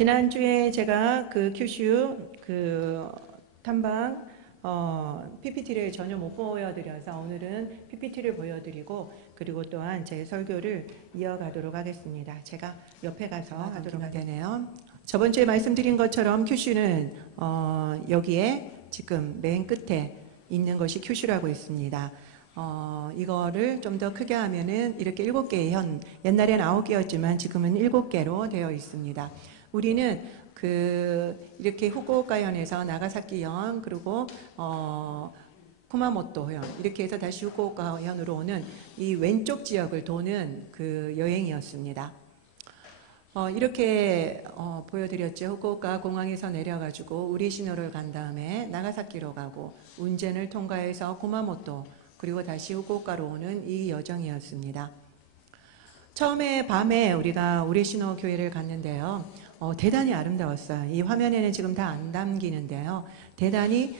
지난주에 제가 그 큐슈 탐방 PPT를 전혀 못 보여드려서 오늘은 PPT를 보여드리고 그리고 또한 제 설교를 이어가도록 하겠습니다. 제가 옆에 가서 하도록 되네요. 저번 주에 말씀드린 것처럼 큐슈는 여기에 지금 맨 끝에 있는 것이 큐슈라고 있습니다. 이거를 좀 더 크게 하면은 이렇게 7개의 옛날엔 9개였지만 지금은 7개로 되어 있습니다. 우리는 이렇게 후쿠오카현에서 나가사키현 그리고 쿠마모토현 이렇게 해서 다시 후쿠오카현으로 오는 이 왼쪽 지역을 도는 그 여행이었습니다. 이렇게 보여드렸죠. 후쿠오카 공항에서 내려가지고 우리시노를 간 다음에 나가사키로 가고 운젠을 통과해서 쿠마모토 그리고 다시 후쿠오카로 오는 이 여정이었습니다. 처음에 밤에 우리가 우리시노 교회를 갔는데요. 대단히 아름다웠어요. 이 화면에는 지금 다 안 담기는데요. 대단히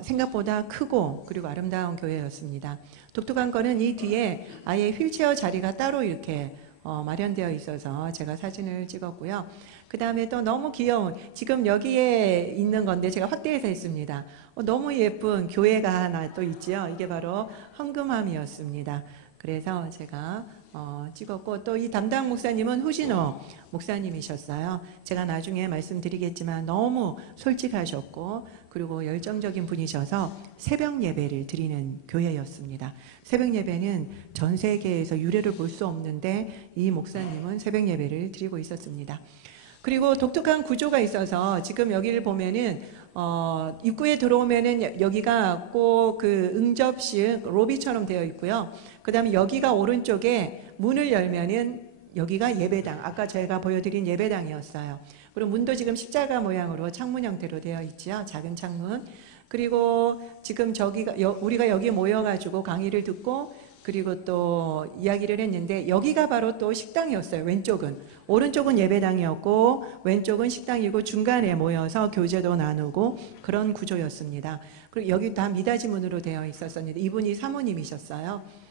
생각보다 크고 그리고 아름다운 교회였습니다. 독특한 거는 이 뒤에 아예 휠체어 자리가 따로 이렇게 마련되어 있어서 제가 사진을 찍었고요. 그 다음에 또 너무 귀여운 지금 여기에 있는 건데 제가 확대해서 했습니다. 너무 예쁜 교회가 하나 또 있지요. 이게 바로 황금함이었습니다. 그래서 제가 찍었고 또 이 담당 목사님은 후진호 목사님이셨어요. 제가 나중에 말씀드리겠지만 너무 솔직하셨고 그리고 열정적인 분이셔서 새벽 예배를 드리는 교회였습니다. 새벽 예배는 전 세계에서 유례를 볼 수 없는데 이 목사님은 새벽 예배를 드리고 있었습니다. 그리고 독특한 구조가 있어서 지금 여기를 보면은 입구에 들어오면은 여기가 꼭 그 응접실 로비처럼 되어 있고요. 그 다음에 여기가 오른쪽에 문을 열면은 여기가 예배당, 아까 제가 보여드린 예배당이었어요. 그리고 문도 지금 십자가 모양으로 창문 형태로 되어 있죠. 작은 창문. 그리고 지금 우리가 여기 모여가지고 강의를 듣고 그리고 또 이야기를 했는데 여기가 바로 또 식당이었어요. 왼쪽은. 오른쪽은 예배당이었고 왼쪽은 식당이고 중간에 모여서 교제도 나누고 그런 구조였습니다. 그리고 여기 다 미닫이 문으로 되어 있었는데 이분이 사모님이셨어요.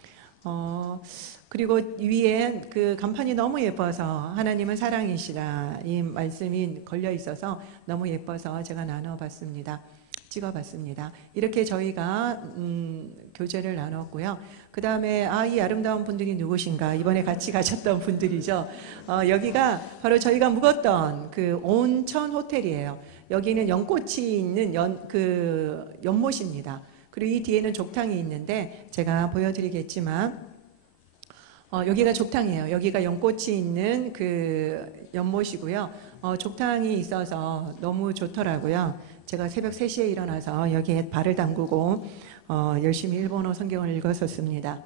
그리고 위에 그 간판이 너무 예뻐서 하나님은 사랑이시라 이 말씀이 걸려 있어서 너무 예뻐서 제가 나눠봤습니다. 찍어봤습니다. 이렇게 저희가 교제를 나눴고요. 그 다음에 이 아름다운 분들이 누구신가? 이번에 같이 가셨던 분들이죠. 여기가 바로 저희가 묵었던 그 온천 호텔이에요. 여기는 연꽃이 있는 연못입니다. 그리고 이 뒤에는 족탕이 있는데 제가 보여드리겠지만 여기가 족탕이에요. 여기가 연꽃이 있는 그 연못이고요. 족탕이 있어서 너무 좋더라고요. 제가 새벽 3시에 일어나서 여기에 발을 담그고 열심히 일본어 성경을 읽었었습니다.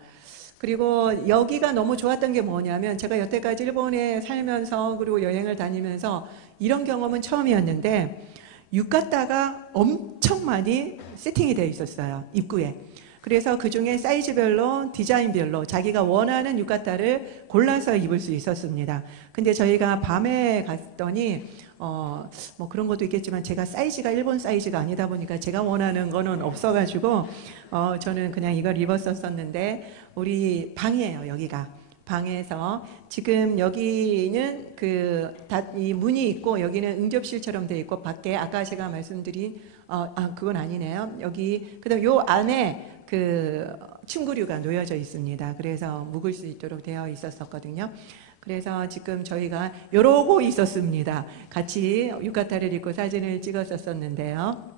그리고 여기가 너무 좋았던 게 뭐냐면 제가 여태까지 일본에 살면서 그리고 여행을 다니면서 이런 경험은 처음이었는데 유카타가 엄청 많이 세팅이 되어 있었어요. 입구에. 그래서 그 중에 사이즈별로 디자인별로 자기가 원하는 유카타를 골라서 입을 수 있었습니다. 근데 저희가 밤에 갔더니 뭐 그런 것도 있겠지만 제가 사이즈가 일본 사이즈가 아니다 보니까 제가 원하는 거는 없어가지고 저는 그냥 이걸 입었었는데 우리 방이에요. 여기가 방에서 지금 여기는 이 문이 있고 여기는 응접실처럼 되어 있고 밖에 아까 제가 말씀드린 그건 아니네요. 여기 그다음 요 안에 침구류가 놓여져 있습니다. 그래서 묵을 수 있도록 되어 있었거든요. 그래서 지금 저희가 이러고 있었습니다. 같이 유카타를 입고 사진을 찍었었는데요.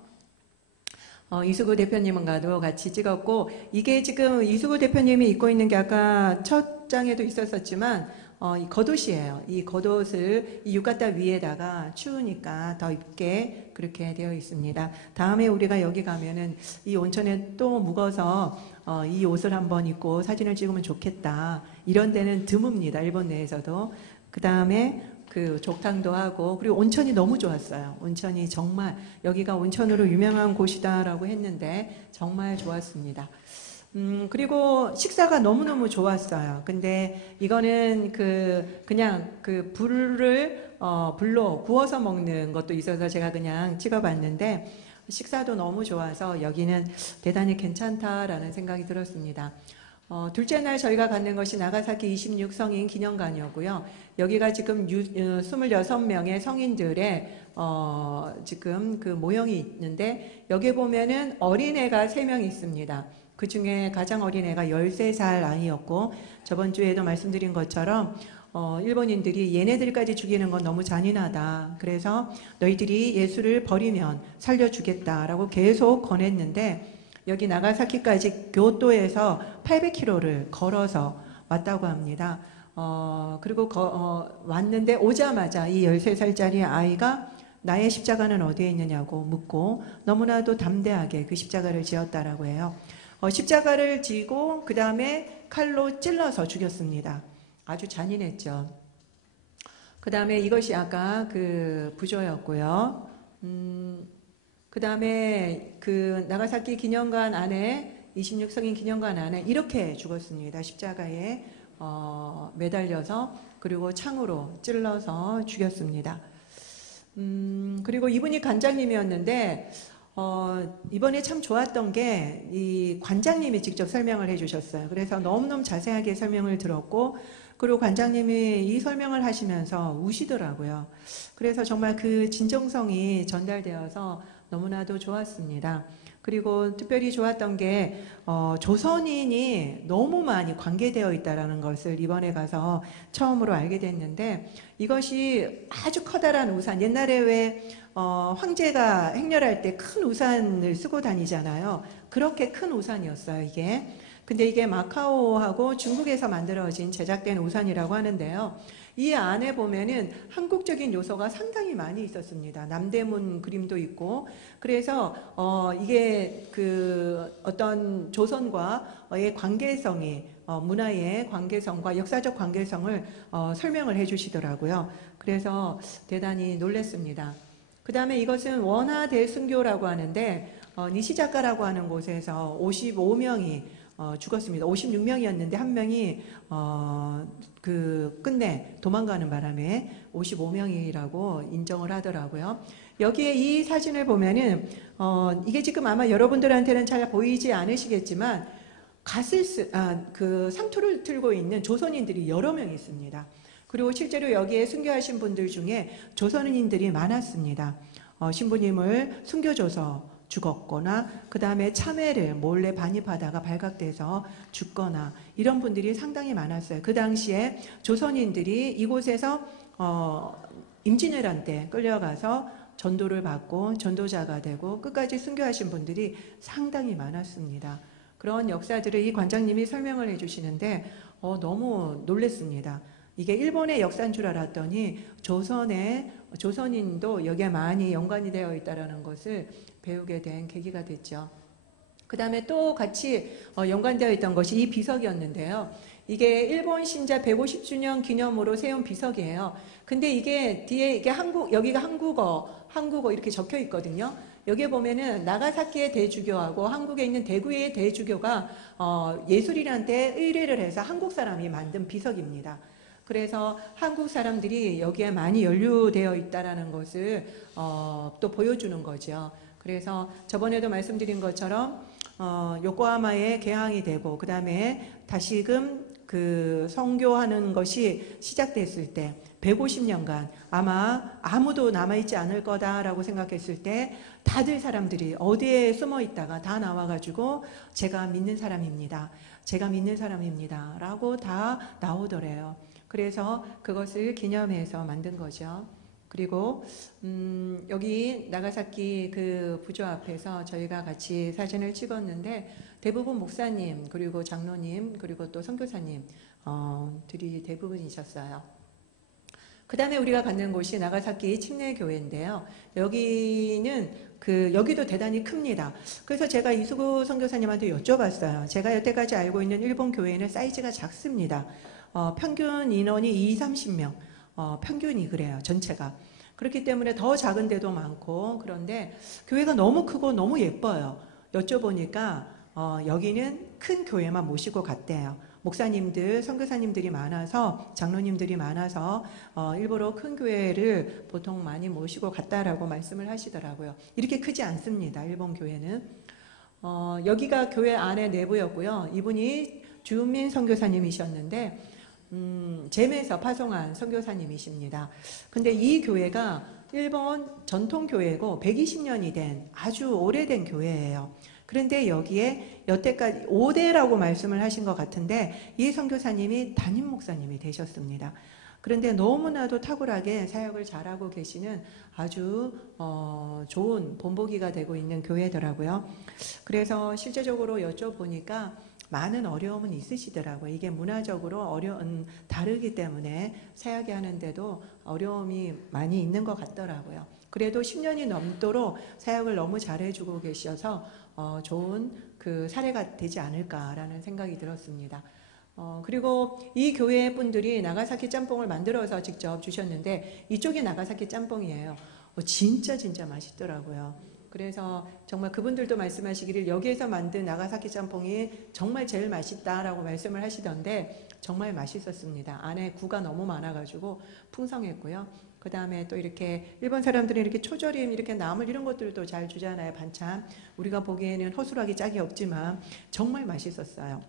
이수구 대표님과도 같이 찍었고 이게 지금 이수구 대표님이 입고 있는 게 아까 첫 장에도 있었지만 이 겉옷이에요. 이 겉옷을 이 유카타 위에다가 추우니까 더 입게 그렇게 되어 있습니다. 다음에 우리가 여기 가면은 이 온천에 또 묵어서 이 옷을 한번 입고 사진을 찍으면 좋겠다. 이런 데는 드뭅니다. 일본 내에서도. 그 다음에 족탕도 하고 그리고 온천이 너무 좋았어요. 온천이 정말 여기가 온천으로 유명한 곳이다라고 했는데 정말 좋았습니다. 그리고 식사가 너무너무 좋았어요. 근데 이거는 그냥 불로 구워서 먹는 것도 있어서 제가 그냥 찍어봤는데 식사도 너무 좋아서 여기는 대단히 괜찮다라는 생각이 들었습니다. 둘째 날 저희가 갖는 것이 나가사키 26 성인 기념관이었고요. 여기가 지금 26명의 성인들의 지금 그 모형이 있는데, 여기 보면은 어린애가 3명 있습니다. 그 중에 가장 어린애가 13살 아이였고, 저번 주에도 말씀드린 것처럼 일본인들이 얘네들까지 죽이는 건 너무 잔인하다. 그래서 너희들이 예수를 버리면 살려주겠다라고 계속 권했는데, 여기 나가사키까지 교토에서 800km를 걸어서 왔다고 합니다. 그리고 왔는데 오자마자 이 13살짜리 아이가 나의 십자가는 어디에 있느냐고 묻고 너무나도 담대하게 그 십자가를 지었다라고 해요. 십자가를 지고 그 다음에 칼로 찔러서 죽였습니다. 아주 잔인했죠. 그 다음에 이것이 아까 그 부조였고요. 그 다음에 그 나가사키 기념관 안에 26성인 기념관 안에 이렇게 죽었습니다. 십자가에 매달려서, 그리고 창으로 찔러서 죽였습니다. 그리고 이분이 관장님이었는데 이번에 참 좋았던 게 이 관장님이 직접 설명을 해주셨어요. 그래서 너무너무 자세하게 설명을 들었고, 그리고 관장님이 이 설명을 하시면서 우시더라고요. 그래서 정말 그 진정성이 전달되어서 너무나도 좋았습니다. 그리고 특별히 좋았던 게 조선인이 너무 많이 관계되어 있다는 것을 이번에 가서 처음으로 알게 됐는데, 이것이 아주 커다란 우산, 옛날에 왜 황제가 행렬할 때 큰 우산을 쓰고 다니잖아요. 그렇게 큰 우산이었어요, 이게. 근데 이게 마카오하고 중국에서 만들어진 제작된 우산이라고 하는데요. 이 안에 보면은 한국적인 요소가 상당히 많이 있었습니다. 남대문 그림도 있고, 그래서 이게 그 어떤 조선과의 관계성이 문화의 관계성과 역사적 관계성을 설명을 해주시더라고요. 그래서 대단히 놀랐습니다. 그 다음에 이것은 원화대순교라고 하는데 니시자카라고 하는 곳에서 55명이 죽었습니다. 56명이었는데 한 명이 끝내 도망가는 바람에 55명이라고 인정을 하더라고요. 여기에 이 사진을 보면은 이게 지금 아마 여러분들한테는 잘 보이지 않으시겠지만 그 상투를 들고 있는 조선인들이 여러 명 있습니다. 그리고 실제로 여기에 순교하신 분들 중에 조선인들이 많았습니다. 신부님을 숨겨줘서 죽었거나, 그 다음에 참회를 몰래 반입하다가 발각돼서 죽거나, 이런 분들이 상당히 많았어요. 그 당시에 조선인들이 이곳에서 임진왜란 때 끌려가서 전도를 받고 전도자가 되고 끝까지 순교하신 분들이 상당히 많았습니다. 그런 역사들을 이 관장님이 설명을 해주시는데 너무 놀랐습니다. 이게 일본의 역사인 줄 알았더니 조선인도 여기에 많이 연관이 되어 있다는 것을 배우게 된 계기가 됐죠. 그 다음에 또 같이 연관되어 있던 것이 이 비석이었는데요. 이게 일본 신자 150주년 기념으로 세운 비석이에요. 근데 이게 뒤에 이게 여기가 한국어 이렇게 적혀 있거든요. 여기에 보면은 나가사키의 대주교하고 한국에 있는 대구의 대주교가 예술인한테 의뢰를 해서 한국 사람이 만든 비석입니다. 그래서 한국 사람들이 여기에 많이 연루되어 있다는 것을 또 보여주는 거죠. 그래서 저번에도 말씀드린 것처럼 요코하마에 개항이 되고, 그 다음에 다시금 그 선교하는 것이 시작됐을 때 150년간 아마 아무도 남아있지 않을 거다라고 생각했을 때 다들 사람들이 어디에 숨어 있다가 다 나와가지고 제가 믿는 사람입니다. 제가 믿는 사람입니다. 라고 다 나오더래요. 그래서 그것을 기념해서 만든 거죠. 그리고 여기 나가사키 그 부조 앞에서 저희가 같이 사진을 찍었는데 대부분 목사님, 그리고 장로님, 그리고 또 선교사님 들이 대부분이셨어요. 그 다음에 우리가 갖는 곳이 나가사키 침례교회인데요. 여기도 대단히 큽니다. 그래서 제가 이수구 선교사님한테 여쭤봤어요. 제가 여태까지 알고 있는 일본 교회는 사이즈가 작습니다. 평균 인원이 20-30명. 평균이 그래요. 전체가. 그렇기 때문에 더 작은 데도 많고, 그런데 교회가 너무 크고 너무 예뻐요. 여쭤보니까 여기는 큰 교회만 모시고 갔대요. 목사님들, 선교사님들이 많아서, 장로님들이 많아서 일부러 큰 교회를 보통 많이 모시고 갔다라고 말씀을 하시더라고요. 이렇게 크지 않습니다. 일본 교회는. 여기가 교회 안의 내부였고요. 이분이 주은민 선교사님이셨는데 젬에서 파송한 선교사님이십니다. 근데 이 교회가 일본 전통교회고 120년이 된 아주 오래된 교회예요. 그런데 여기에 여태까지 5대라고 말씀을 하신 것 같은데 이 선교사님이 담임 목사님이 되셨습니다. 그런데 너무나도 탁월하게 사역을 잘하고 계시는 아주 좋은 본보기가 되고 있는 교회더라고요. 그래서 실제적으로 여쭤보니까 많은 어려움은 있으시더라고요. 이게 문화적으로 다르기 때문에 사역이 하는데도 어려움이 많이 있는 것 같더라고요. 그래도 10년이 넘도록 사역을 너무 잘해주고 계셔서 좋은 그 사례가 되지 않을까라는 생각이 들었습니다. 그리고 이 교회 분들이 나가사키 짬뽕을 만들어서 직접 주셨는데 이쪽이 나가사키 짬뽕이에요. 진짜 맛있더라고요. 그래서 정말 그분들도 말씀하시기를 여기에서 만든 나가사키 짬뽕이 정말 제일 맛있다라고 말씀을 하시던데 정말 맛있었습니다. 안에 구가 너무 많아가지고 풍성했고요. 그 다음에 또 이렇게 일본 사람들이 이렇게 초절임, 이렇게 나물 이런 것들도 잘 주잖아요. 반찬. 우리가 보기에는 허술하기 짝이 없지만 정말 맛있었어요.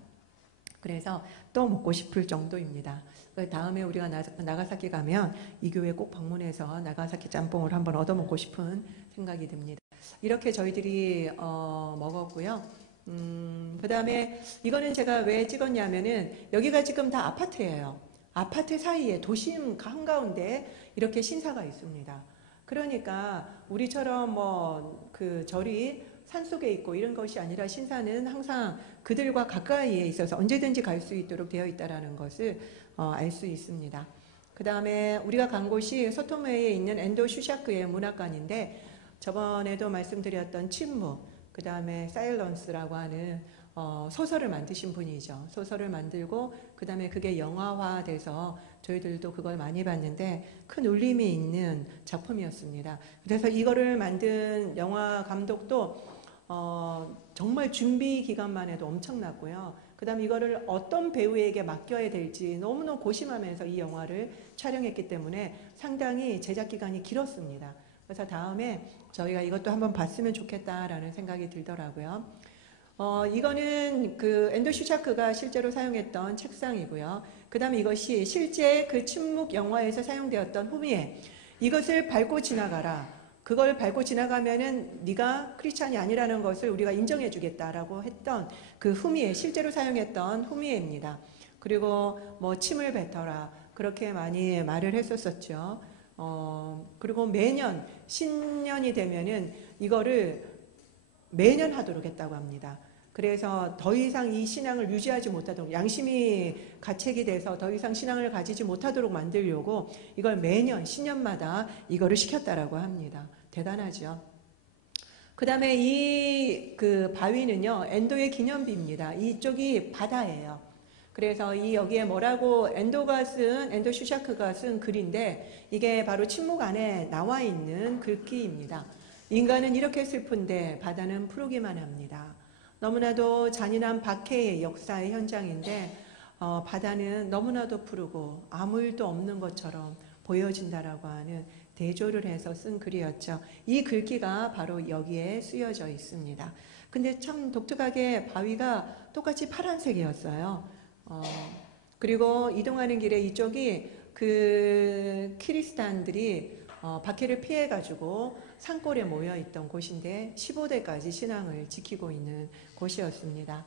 그래서 또 먹고 싶을 정도입니다. 다음에 우리가 나가사키 가면 이 교회 꼭 방문해서 나가사키 짬뽕을 한번 얻어먹고 싶은 생각이 듭니다. 이렇게 저희들이 먹었고요. 그 다음에 이거는 제가 왜 찍었냐면은 여기가 지금 다 아파트예요. 아파트 사이에 도심 한가운데 이렇게 신사가 있습니다. 그러니까 우리처럼 뭐 그 절이 산속에 있고 이런 것이 아니라 신사는 항상 그들과 가까이에 있어서 언제든지 갈 수 있도록 되어 있다는 것을 알 수 있습니다. 그 다음에 우리가 간 곳이 소토무에 있는 엔도 슈샤크의 문학관인데 저번에도 말씀드렸던 침묵, 그 다음에 사일런스라고 하는 소설을 만드신 분이죠. 소설을 만들고 그 다음에 그게 영화화돼서 저희들도 그걸 많이 봤는데 큰 울림이 있는 작품이었습니다. 그래서 이거를 만든 영화 감독도 정말 준비 기간만 해도 엄청났고요. 그 다음에 이거를 어떤 배우에게 맡겨야 될지 너무너무 고심하면서 이 영화를 촬영했기 때문에 상당히 제작 기간이 길었습니다. 그래서 다음에 저희가 이것도 한번 봤으면 좋겠다라는 생각이 들더라고요. 이거는 그 엔도 슈샤크가 실제로 사용했던 책상이고요. 그 다음에 이것이 실제 그 침묵 영화에서 사용되었던 후미에 이것을 밟고 지나가라. 그걸 밟고 지나가면은 네가 크리스찬이 아니라는 것을 우리가 인정해 주겠다라고 했던 그 후미에, 실제로 사용했던 후미에입니다. 그리고 뭐 침을 뱉어라. 그렇게 많이 말을 했었었죠. 그리고 매년 신년이 되면은 이거를 매년 하도록 했다고 합니다. 그래서 더 이상 이 신앙을 유지하지 못하도록, 양심이 가책이 돼서 더 이상 신앙을 가지지 못하도록 만들려고 이걸 매년 신년마다 이거를 시켰다라고 합니다. 대단하죠. 그 다음에 이 그 바위는요, 엔도의 기념비입니다. 이쪽이 바다예요. 그래서 이 여기에 뭐라고 엔도 슈샤크가 쓴 글인데 이게 바로 침묵 안에 나와 있는 글귀입니다. 인간은 이렇게 슬픈데 바다는 푸르기만 합니다. 너무나도 잔인한 박해의 역사의 현장인데 바다는 너무나도 푸르고 아무 일도 없는 것처럼 보여진다라고 하는 대조를 해서 쓴 글이었죠. 이 글귀가 바로 여기에 쓰여져 있습니다. 근데 참 독특하게 바위가 똑같이 파란색이었어요. 그리고 이동하는 길에 이쪽이 그 키리스탄들이 박해를 피해가지고 산골에 모여있던 곳인데 15대까지 신앙을 지키고 있는 곳이었습니다.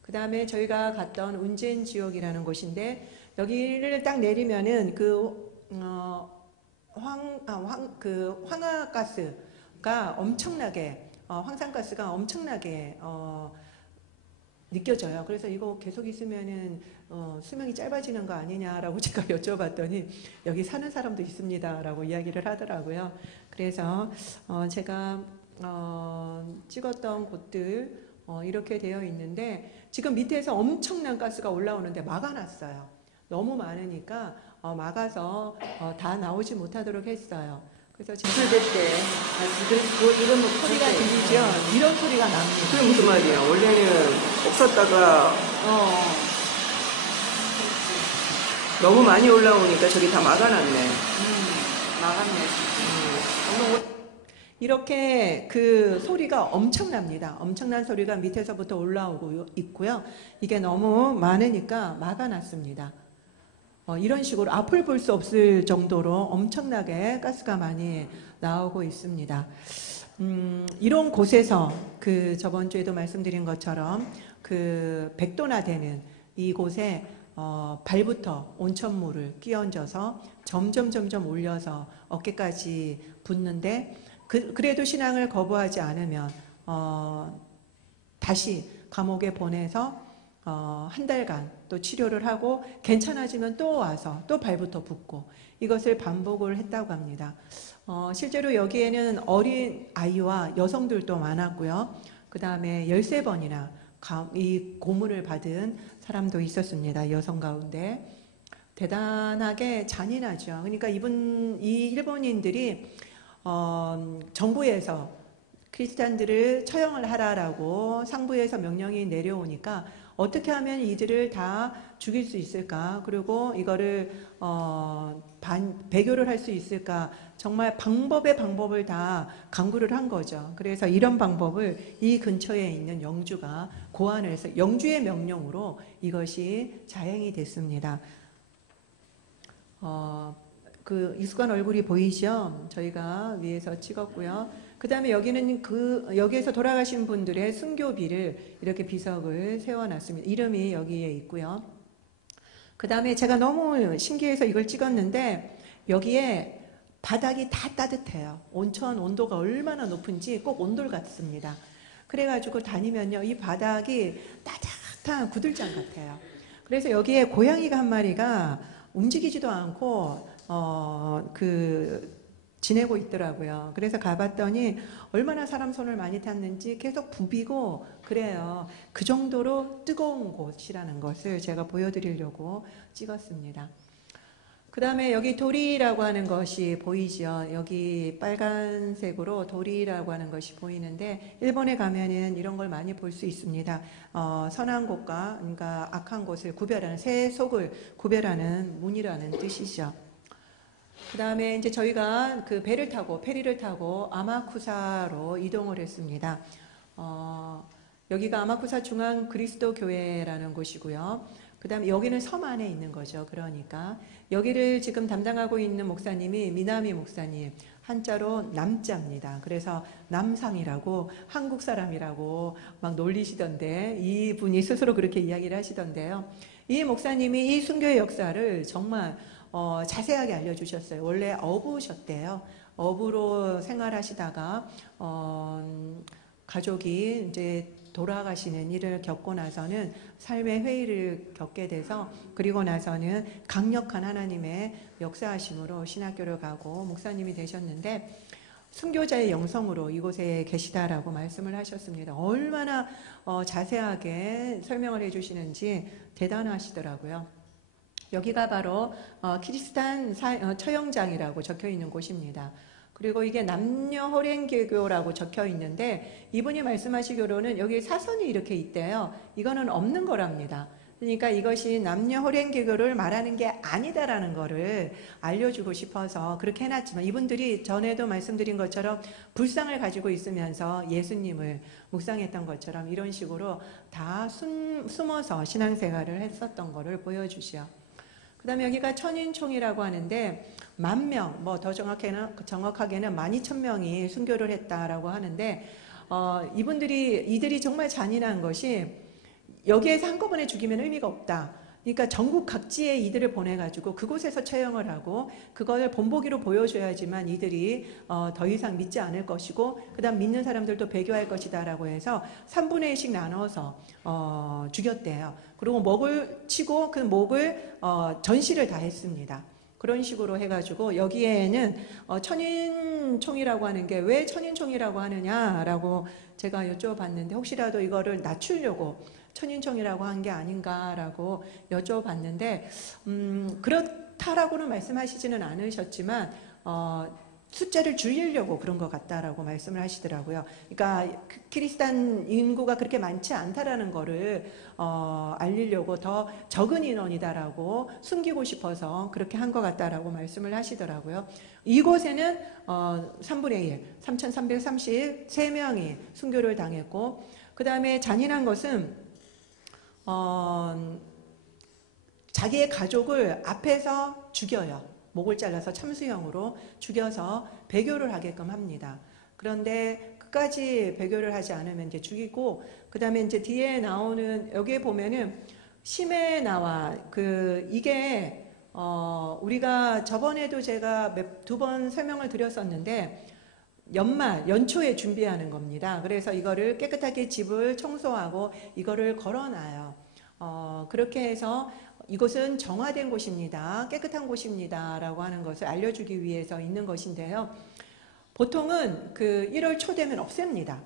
그 다음에 저희가 갔던 운젠 지역이라는 곳인데 여기를 딱 내리면은 황화가스가 엄청나게 황산가스가 엄청나게 느껴져요. 그래서 이거 계속 있으면은 수명이 짧아지는 거 아니냐라고 제가 여쭤봤더니 여기 사는 사람도 있습니다라고 이야기를 하더라고요. 그래서 제가 찍었던 곳들 이렇게 되어 있는데 지금 밑에서 엄청난 가스가 올라오는데 막아놨어요. 너무 많으니까 막아서 다 나오지 못하도록 했어요. 그래서 제가 이건 뭐 소리가 들리죠? 이런 소리가 납니다. 그게 무슨 말이야? 원래는 없었다가 너무 많이 올라오니까 저기 다 막아놨네. 막았네. 이렇게 그 소리가 엄청납니다. 엄청난 소리가 밑에서부터 올라오고 있고요. 이게 너무 많으니까 막아놨습니다. 이런 식으로 앞을 볼 수 없을 정도로 엄청나게 가스가 많이 나오고 있습니다. 이런 곳에서 그 저번 주에도 말씀드린 것처럼 그 100도나 되는 이곳에 발부터 온천물을 끼얹어서 점점 올려서 어깨까지 붓는데 그래도 신앙을 거부하지 않으면 다시 감옥에 보내서 한 달간 또 치료를 하고 괜찮아지면 또 와서 또 발부터 붓고 이것을 반복을 했다고 합니다. 실제로 여기에는 어린 아이와 여성들도 많았고요. 그 다음에 13번이나 이 고문을 받은 사람도 있었습니다. 여성 가운데. 대단하게 잔인하죠. 그러니까 이 일본인들이 정부에서 크리스찬들을 처형을 하라라고 상부에서 명령이 내려오니까 어떻게 하면 이들을 다 죽일 수 있을까? 그리고 이거를 배교를 할 수 있을까? 정말 방법을 다 강구를 한 거죠. 그래서 이런 방법을 이 근처에 있는 영주가 고안을 해서 영주의 명령으로 이것이 자행이 됐습니다. 그 익숙한 얼굴이 보이죠? 저희가 위에서 찍었고요. 그 다음에 여기는 여기에서 돌아가신 분들의 순교비를 이렇게 비석을 세워놨습니다. 이름이 여기에 있고요. 그 다음에 제가 너무 신기해서 이걸 찍었는데 여기에 바닥이 다 따뜻해요. 온천 온도가 얼마나 높은지 꼭 온돌 같습니다. 그래가지고 다니면요, 이 바닥이 따뜻한 구들장 같아요. 그래서 여기에 고양이가 한 마리가 움직이지도 않고 지내고 있더라고요. 그래서 가봤더니 얼마나 사람 손을 많이 탔는지 계속 부비고 그래요. 그 정도로 뜨거운 곳이라는 것을 제가 보여드리려고 찍었습니다. 그 다음에 여기 도리라고 하는 것이 보이죠. 여기 빨간색으로 도리라고 하는 것이 보이는데 일본에 가면은 이런 걸 많이 볼 수 있습니다. 선한 곳과 그러니까 악한 곳을 구별하는, 새 속을 구별하는 문이라는 뜻이죠. 그 다음에 이제 저희가 그 페리를 타고 아마쿠사로 이동을 했습니다. 여기가 아마쿠사 중앙 그리스도 교회라는 곳이고요. 그 다음에 여기는 섬 안에 있는 거죠. 그러니까 여기를 지금 담당하고 있는 목사님이 미나미 목사님, 한자로 남자입니다. 그래서 남상이라고 한국 사람이라고 막 놀리시던데 이분이 스스로 그렇게 이야기를 하시던데요. 이 목사님이 이 순교의 역사를 정말 자세하게 알려주셨어요. 원래 어부셨대요. 어부로 생활하시다가 가족이 이제 돌아가시는 일을 겪고 나서는 삶의 회의를 겪게 돼서 그리고 나서는 강력한 하나님의 역사하심으로 신학교를 가고 목사님이 되셨는데 순교자의 영성으로 이곳에 계시다라고 말씀을 하셨습니다. 얼마나 자세하게 설명을 해주시는지 대단하시더라고요. 여기가 바로 키리스탄 처형장이라고 적혀 있는 곳입니다. 그리고 이게 남녀 호랭개교라고 적혀 있는데 이분이 말씀하시기로는 여기 사선이 이렇게 있대요. 이거는 없는 거랍니다. 그러니까 이것이 남녀 호랭개교를 말하는 게 아니다라는 거를 알려주고 싶어서 그렇게 해놨지만 이분들이 전에도 말씀드린 것처럼 불상을 가지고 있으면서 예수님을 묵상했던 것처럼 이런 식으로 다 숨어서 신앙생활을 했었던 거를 보여주시오. 그 다음에 여기가 천인총이라고 하는데 10,000명, 뭐 더 정확하게는 12,000명이 순교를 했다라고 하는데 이들이 정말 잔인한 것이 여기에서 한꺼번에 죽이면 의미가 없다. 그러니까 전국 각지에 이들을 보내가지고 그곳에서 처형을 하고 그걸 본보기로 보여줘야지만 이들이 더 이상 믿지 않을 것이고 그 다음 믿는 사람들도 배교할 것이다 라고 해서 3분의 1씩 나눠서 죽였대요. 그리고 목을 치고 그 목을 전시를 다 했습니다. 그런 식으로 해가지고 여기에는 천인총이라고 하는 게 왜 천인총이라고 하느냐라고 제가 여쭤봤는데 혹시라도 이거를 낮추려고 천인총이라고 한 게 아닌가라고 여쭤봤는데 그렇다라고는 말씀하시지는 않으셨지만 숫자를 줄이려고 그런 것 같다라고 말씀을 하시더라고요. 그러니까 크리스찬 인구가 그렇게 많지 않다라는 거를 알리려고 더 적은 인원이다라고 숨기고 싶어서 그렇게 한 것 같다라고 말씀을 하시더라고요. 이곳에는 3분의 1, 3,333명이 순교를 당했고, 그 다음에 잔인한 것은 자기의 가족을 앞에서 죽여요. 목을 잘라서 참수형으로 죽여서 배교를 하게끔 합니다. 그런데 끝까지 배교를 하지 않으면 이제 죽이고, 그 다음에 이제 뒤에 나오는, 여기에 보면은 심해 나와, 이게, 우리가 저번에도 제가 두 번 설명을 드렸었는데, 연초에 준비하는 겁니다. 그래서 이거를 깨끗하게 집을 청소하고 이거를 걸어놔요. 그렇게 해서 이곳은 정화된 곳입니다. 깨끗한 곳입니다. 라고 하는 것을 알려주기 위해서 있는 것인데요. 보통은 1월 초 되면 없앱니다.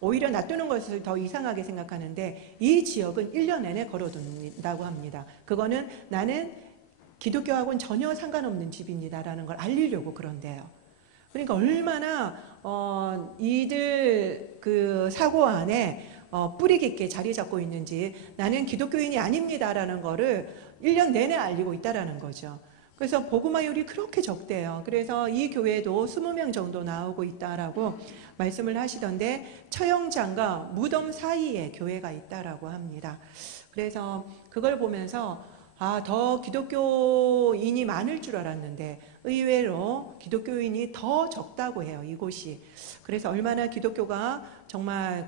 오히려 놔두는 것을 더 이상하게 생각하는데 이 지역은 1년 내내 걸어둔다고 합니다. 그거는 나는 기독교하고는 전혀 상관없는 집입니다라는 걸 알리려고 그런데요. 그러니까 얼마나 이들 사고 안에 뿌리 깊게 자리 잡고 있는지, 나는 기독교인이 아닙니다라는 거를 1년 내내 알리고 있다라는 거죠. 그래서 복음화율이 그렇게 적대요. 그래서 이 교회도 20명 정도 나오고 있다라고 말씀을 하시던데, 처형장과 무덤 사이에 교회가 있다라고 합니다. 그래서 그걸 보면서 더 기독교인이 많을 줄 알았는데 의외로 기독교인이 더 적다고 해요, 이곳이. 그래서 얼마나 기독교가 정말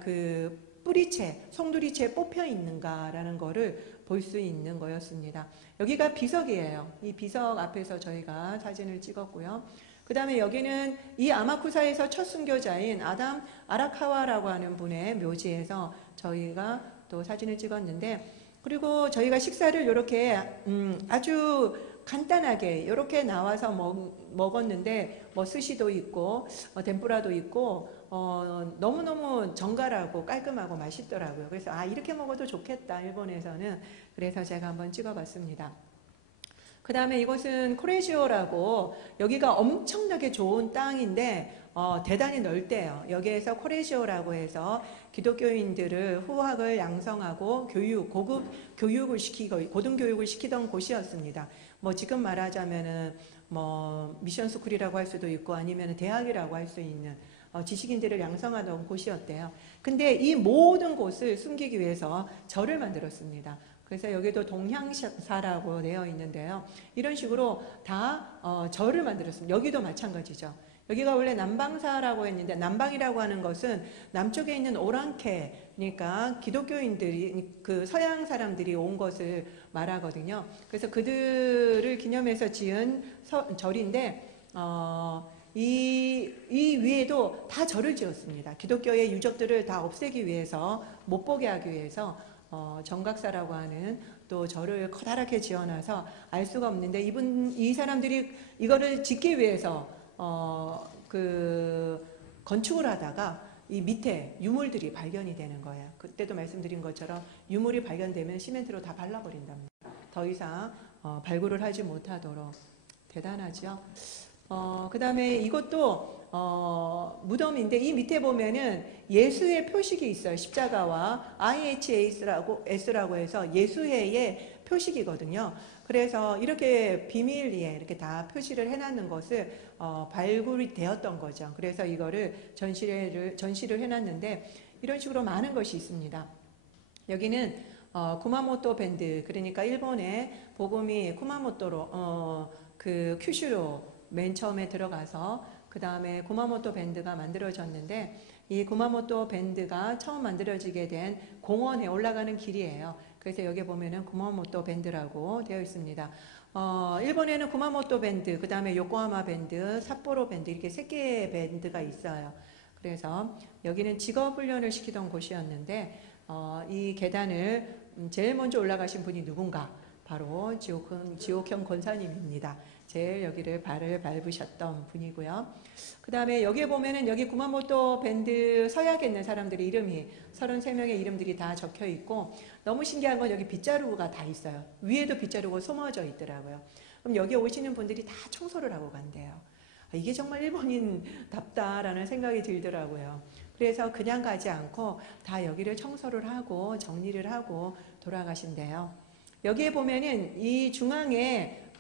뿌리채, 송두리채에 뽑혀 있는가라는 거를 볼 수 있는 거였습니다. 여기가 비석이에요. 이 비석 앞에서 저희가 사진을 찍었고요. 그 다음에 여기는 이 아마쿠사에서 첫 순교자인 아담 아라카와라고 하는 분의 묘지에서 저희가 또 사진을 찍었는데, 그리고 저희가 식사를 이렇게 아주 간단하게 이렇게 나와서 먹었는데, 스시도 있고 덴뿌라도 있고 너무너무 정갈하고 깔끔하고 맛있더라고요. 그래서 이렇게 먹어도 좋겠다, 일본에서는. 그래서 제가 한번 찍어봤습니다. 그 다음에 이곳은 코레시오라고, 여기가 엄청나게 좋은 땅인데 대단히 넓대요. 여기에서 코레시오라고 해서 기독교인들을 후학을 양성하고 고급 교육을 시키고 고등교육을 시키던 곳이었습니다. 지금 말하자면은 미션 스쿨이라고 할 수도 있고 아니면 대학이라고 할 수 있는 지식인들을 양성하던 곳이었대요. 근데 이 모든 곳을 숨기기 위해서 절을 만들었습니다. 그래서 여기도 동향사라고 되어 있는데요. 이런 식으로 다 절을 만들었습니다. 여기도 마찬가지죠. 여기가 원래 남방사라고 했는데, 남방이라고 하는 것은 남쪽에 있는 오랑캐, 그러니까 기독교인들이, 서양 사람들이 온 것을 말하거든요. 그래서 그들을 기념해서 지은 절인데, 이 위에도 다 절을 지었습니다. 기독교의 유적들을 다 없애기 위해서, 못 보게 하기 위해서 정각사라고 하는 또 절을 커다랗게 지어놔서 알 수가 없는데, 이 사람들이 이거를 짓기 위해서 건축을 하다가 이 밑에 유물들이 발견이 되는 거예요. 그때도 말씀드린 것처럼 유물이 발견되면 시멘트로 다 발라버린답니다. 더 이상 발굴을 하지 못하도록. 대단하죠. 그 다음에 이것도 무덤인데, 이 밑에 보면은 예수의 표식이 있어요. 십자가와 IHS라고 해서 예수회의 표식이거든요. 그래서 이렇게 비밀리에 이렇게 다 표시를 해놨는 것을 발굴이 되었던 거죠. 그래서 이거를 전시를 해놨는데, 이런 식으로 많은 것이 있습니다. 여기는 구마모토 밴드, 그러니까 일본의 복음이 구마모토로 큐슈로 맨 처음에 들어가서 그 다음에 구마모토 밴드가 만들어졌는데, 이 구마모토 밴드가 처음 만들어지게 된 공원에 올라가는 길이에요. 그래서 여기 보면은 구마모토 밴드라고 되어 있습니다. 일본에는 구마모토 밴드, 그 다음에 요코하마 밴드, 삿포로 밴드, 이렇게 3개의 밴드가 있어요. 그래서 여기는 직업훈련을 시키던 곳이었는데, 이 계단을 제일 먼저 올라가신 분이 누군가? 바로 지옥형 권사님입니다. 제일 여기를 발을 밟으셨던 분이고요. 그 다음에 여기에 보면은 여기 구마모토 밴드 서약에 있는 사람들의 이름이 33명의 이름들이 다 적혀 있고, 너무 신기한 건 여기 빗자루가 다 있어요. 위에도 빗자루가 숨어져 있더라고요. 그럼 여기 오시는 분들이 다 청소를 하고 간대요. 이게 정말 일본인답다라는 생각이 들더라고요. 그래서 그냥 가지 않고 다 여기를 청소를 하고 정리를 하고 돌아가신대요. 여기에 보면은 이 중앙에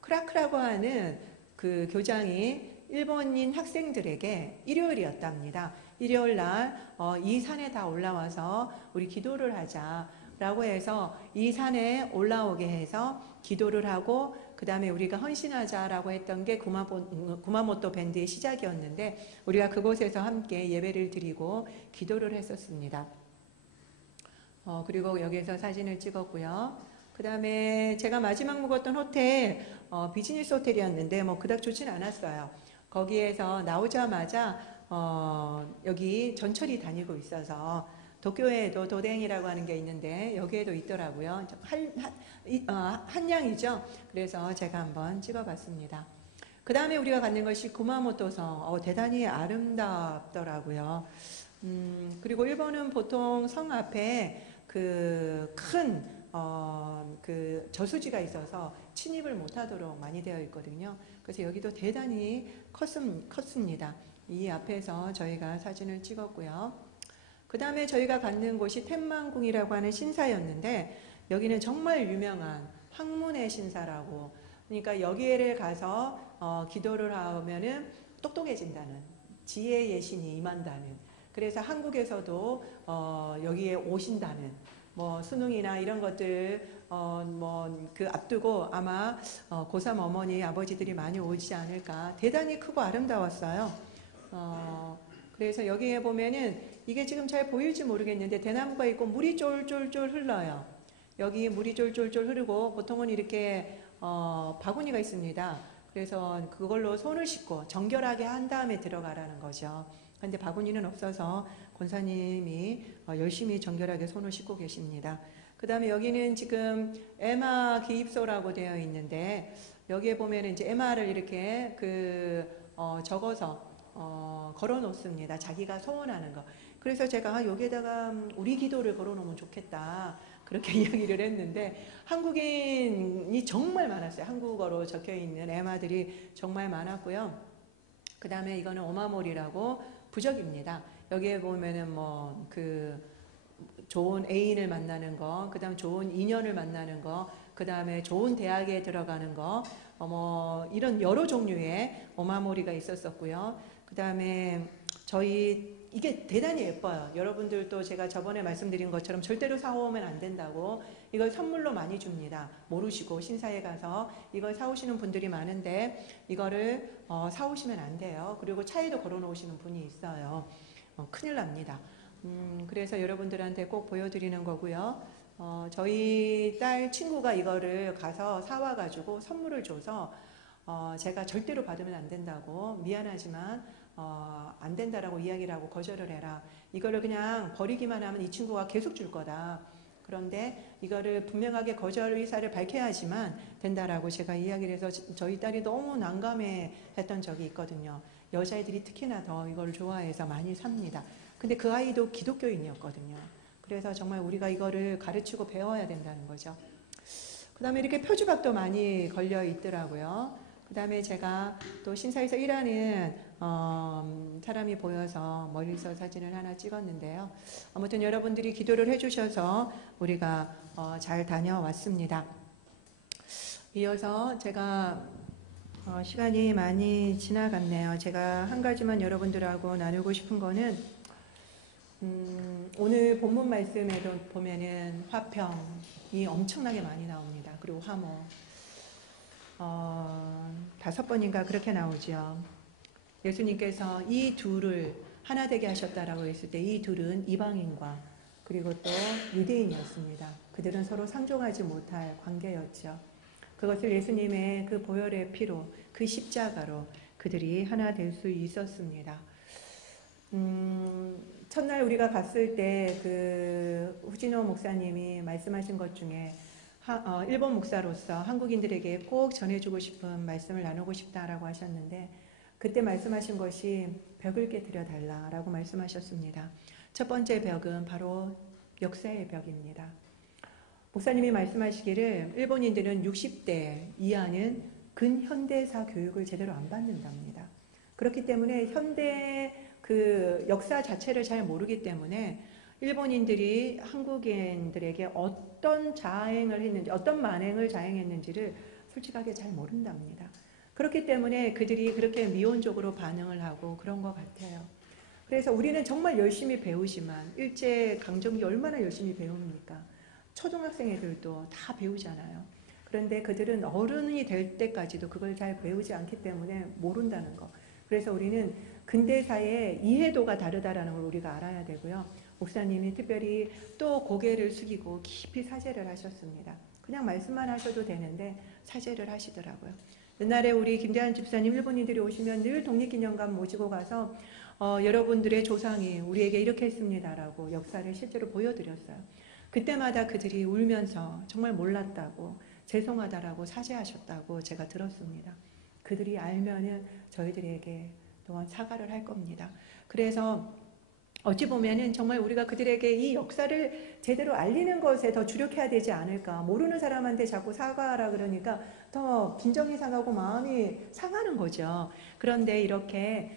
크라크라고 하는 그 교장이 일본인 학생들에게 일요일이었답니다. 일요일 날 이 산에 다 올라와서 우리 기도를 하자라고 해서 이 산에 올라오게 해서 기도를 하고 그 다음에 우리가 헌신하자라고 했던 게 구마모토 밴드의 시작이었는데 우리가 그곳에서 함께 예배를 드리고 기도를 했었습니다. 그리고 여기에서 사진을 찍었고요. 그 다음에 제가 마지막 묵었던 호텔 비즈니스 호텔이었는데 뭐 그닥 좋진 않았어요. 거기에서 나오자마자 여기 전철이 다니고 있어서 도쿄에도 도댕이라고 하는 게 있는데 여기에도 있더라고요. 한양이죠. 그래서 제가 한번 찍어봤습니다. 그 다음에 우리가 갖는 것이 구마모토성. 대단히 아름답더라고요. 그리고 일본은 보통 성 앞에 그 저수지가 있어서 침입을 못하도록 많이 되어 있거든요. 그래서 여기도 대단히 컸습니다. 이 앞에서 저희가 사진을 찍었고요. 그 다음에 저희가 갖는 곳이 텐만궁이라고 하는 신사였는데 여기는 정말 유명한 학문의 신사라고, 그러니까 여기를 가서 기도를 하면은 똑똑해진다는, 지혜의 예신이 임한다는, 그래서 한국에서도 여기에 오신다는, 뭐 수능이나 이런 것들 그 앞두고 아마 고3 어머니 아버지들이 많이 오지 않을까. 대단히 크고 아름다웠어요. 그래서 여기에 보면은 이게 지금 잘 보일지 모르겠는데 대나무가 있고 물이 쫄쫄쫄 흘러요. 여기 물이 쫄쫄쫄 흐르고 보통은 이렇게 바구니가 있습니다. 그래서 그걸로 손을 씻고 정결하게 한 다음에 들어가라는 거죠. 그런데 바구니는 없어서 권사님이 열심히 정결하게 손을 씻고 계십니다. 그 다음에 여기는 지금 에마 기입소라고 되어 있는데 여기에 보면 이제 에마를 이렇게 적어서 걸어 놓습니다. 자기가 소원하는 거. 그래서 제가 여기에다가 우리 기도를 걸어 놓으면 좋겠다. 그렇게 이야기를 했는데 한국인이 정말 많았어요. 한국어로 적혀 있는 에마들이 정말 많았고요. 그 다음에 이거는 오마모리라고 부적입니다. 여기에 보면은 좋은 애인을 만나는 거, 그 다음 좋은 인연을 만나는 거, 그 다음에 좋은 대학에 들어가는 거, 이런 여러 종류의 오마모리가 있었었고요. 그 다음에 이게 대단히 예뻐요. 여러분들도 제가 저번에 말씀드린 것처럼 절대로 사오면 안 된다고, 이걸 선물로 많이 줍니다. 모르시고 신사에 가서 이걸 사오시는 분들이 많은데 이거를 사오시면 안 돼요. 그리고 차에도 걸어 놓으시는 분이 있어요. 큰일 납니다. 그래서 여러분들한테 꼭 보여드리는 거고요. 저희 딸 친구가 이거를 가서 사와가지고 선물을 줘서 제가 절대로 받으면 안 된다고, 미안하지만 안 된다라고 이야기를 하고 거절을 해라. 이거를 그냥 버리기만 하면 이 친구가 계속 줄 거다. 그런데 이거를 분명하게 거절 의사를 밝혀야 하지만 된다라고 제가 이야기를 해서 저희 딸이 너무 난감해 했던 적이 있거든요. 여자애들이 특히나 더 이걸 좋아해서 많이 삽니다. 근데 그 아이도 기독교인이었거든요. 그래서 정말 우리가 이거를 가르치고 배워야 된다는 거죠. 그 다음에 이렇게 표주박도 많이 걸려 있더라고요. 그 다음에 제가 또 신사에서 일하는 사람이 보여서 멀리서 사진을 하나 찍었는데요. 아무튼 여러분들이 기도를 해주셔서 우리가 잘 다녀왔습니다. 이어서 제가 시간이 많이 지나갔네요. 제가 한 가지만 여러분들하고 나누고 싶은 거는 오늘 본문 말씀에도 보면은 화평이 엄청나게 많이 나옵니다. 그리고 화모 5번인가 그렇게 나오죠. 예수님께서 이 둘을 하나 되게 하셨다라고 했을 때 이 둘은 이방인과 그리고 또 유대인이었습니다. 그들은 서로 상종하지 못할 관계였죠. 그것을 예수님의 그 보혈의 피로, 그 십자가로 그들이 하나 될 수 있었습니다. 첫날 우리가 갔을 때 그 후진호 목사님이 말씀하신 것 중에 일본 목사로서 한국인들에게 꼭 전해주고 싶은 말씀을 나누고 싶다라고 하셨는데 그때 말씀하신 것이 벽을 깨뜨려 달라라고 말씀하셨습니다. 첫 번째 벽은 바로 역사의 벽입니다. 목사님이 말씀하시기를 일본인들은 60대 이하는 근현대사 교육을 제대로 안 받는답니다. 그렇기 때문에 현대 그 역사 자체를 잘 모르기 때문에 일본인들이 한국인들에게 어떤 자행을 했는지, 어떤 만행을 자행했는지를 솔직하게 잘 모른답니다. 그렇기 때문에 그들이 그렇게 미온적으로 반응을 하고 그런 것 같아요. 그래서 우리는 정말 열심히 배우지만 일제 강점기 얼마나 열심히 배웁니까? 초등학생 애들도 다 배우잖아요. 그런데 그들은 어른이 될 때까지도 그걸 잘 배우지 않기 때문에 모른다는 거. 그래서 우리는 근대사의 이해도가 다르다라는 걸 우리가 알아야 되고요. 목사님이 특별히 또 고개를 숙이고 깊이 사죄를 하셨습니다. 그냥 말씀만 하셔도 되는데 사죄를 하시더라고요. 옛날에 우리 김대한 집사님 일본인들이 오시면 늘 독립기념관 모시고 가서 여러분들의 조상이 우리에게 이렇게 했습니다라고 역사를 실제로 보여드렸어요. 그때마다 그들이 울면서 정말 몰랐다고 죄송하다라고 사죄하셨다고 제가 들었습니다. 그들이 알면은 저희들에게 또한 사과를 할 겁니다. 그래서 어찌 보면은 정말 우리가 그들에게 이 역사를 제대로 알리는 것에 더 주력해야 되지 않을까. 모르는 사람한테 자꾸 사과하라 그러니까 더 빈정이 상하고 마음이 상하는 거죠. 그런데 이렇게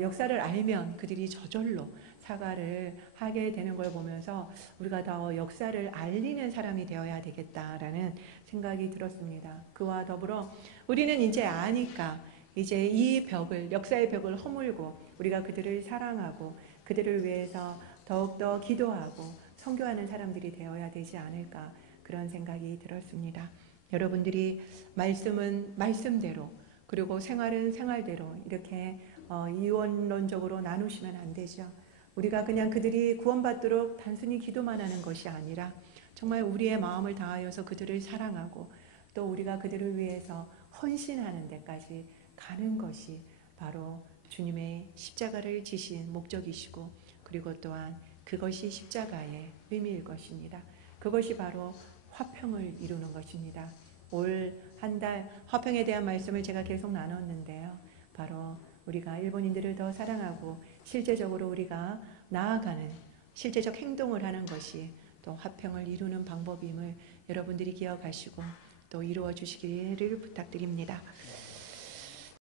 역사를 알면 그들이 저절로 사과를 하게 되는 걸 보면서 우리가 더 역사를 알리는 사람이 되어야 되겠다라는 생각이 들었습니다. 그와 더불어 우리는 이제 아니까 이제 이 벽을, 역사의 벽을 허물고 우리가 그들을 사랑하고 그들을 위해서 더욱더 기도하고 선교하는 사람들이 되어야 되지 않을까 그런 생각이 들었습니다. 여러분들이 말씀은 말씀대로 그리고 생활은 생활대로 이렇게 이원론적으로 나누시면 안 되죠. 우리가 그냥 그들이 구원받도록 단순히 기도만 하는 것이 아니라 정말 우리의 마음을 다하여서 그들을 사랑하고 또 우리가 그들을 위해서 헌신하는 데까지 가는 것이 바로 주님의 십자가를 지신 목적이시고 그리고 또한 그것이 십자가의 의미일 것입니다. 그것이 바로 화평을 이루는 것입니다. 올 한 달 화평에 대한 말씀을 제가 계속 나눴는데요. 바로 우리가 일본인들을 더 사랑하고 실제적으로 우리가 나아가는 실제적 행동을 하는 것이 또 화평을 이루는 방법임을 여러분들이 기억하시고 또 이루어 주시기를 부탁드립니다.